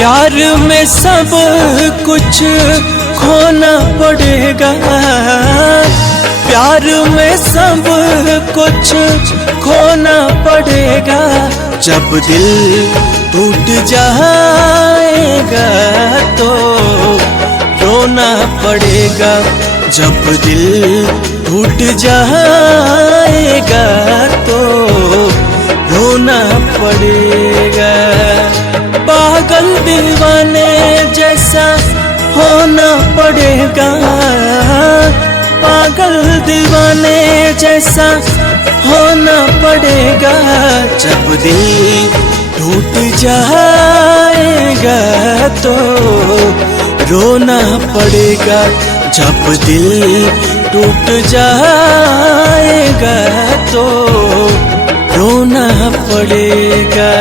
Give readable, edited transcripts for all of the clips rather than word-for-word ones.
प्यार में सब कुछ खोना पड़ेगा, प्यार में सब कुछ खोना पड़ेगा। जब दिल टूट जाएगा तो रोना पड़ेगा, जब दिल टूट जाएगा तो रोना पड़ेगा। पागल दीवाने जैसा होना पड़ेगा, पागल दीवाने जैसा होना पड़ेगा। जब दिल टूट जाएगा तो रोना पड़ेगा, जब दिल टूट जाएगा तो रोना पड़ेगा।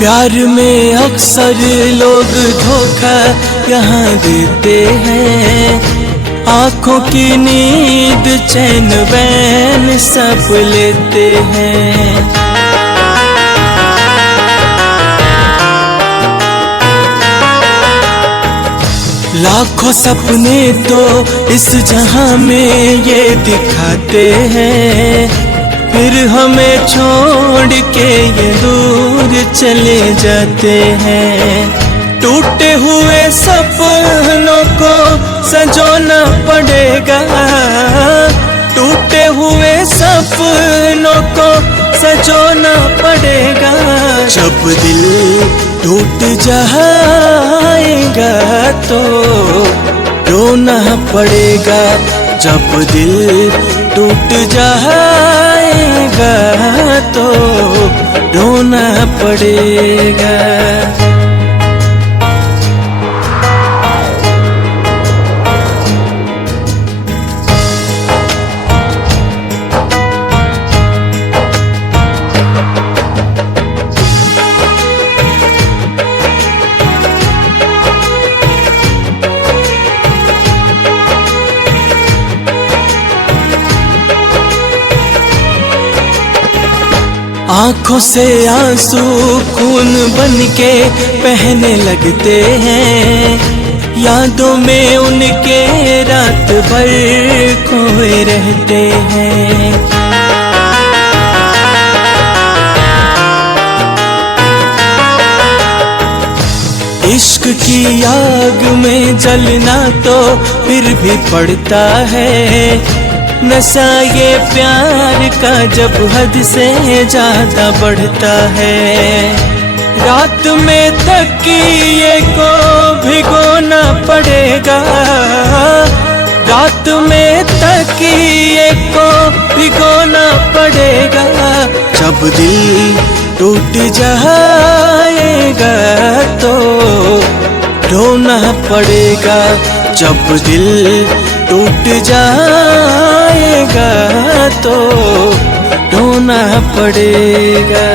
प्यार में अक्सर लोग धोखा यहाँ देते हैं, आँखों की नींद चैन वैन सब लेते हैं। लाखों सपने तो इस जहां में ये दिखाते हैं, फिर हमें छोड़ के ये दूर चले जाते हैं। टूटे हुए सपनों को संजोना पड़ेगा, टूटे हुए सपनों को संजोना पड़ेगा। जब दिल टूट जाएगा तो रोना पड़ेगा, जब दिल टूट जाएगा तो रोना पड़ेगा। आँखों से आंसू खून बन के बहने लगते हैं, यादों में उनके रात भर खोए रहते हैं। इश्क की आग में जलना तो फिर भी पड़ता है, नशा ये प्यार का जब हद से ज्यादा बढ़ता है। रात में तकिए को भिगोना पड़ेगा, रात में तकिए को भिगोना पड़ेगा। जब दिल टूट जाएगा तो रोना पड़ेगा, जब दिल टूट जाएगा तो रोना पड़ेगा।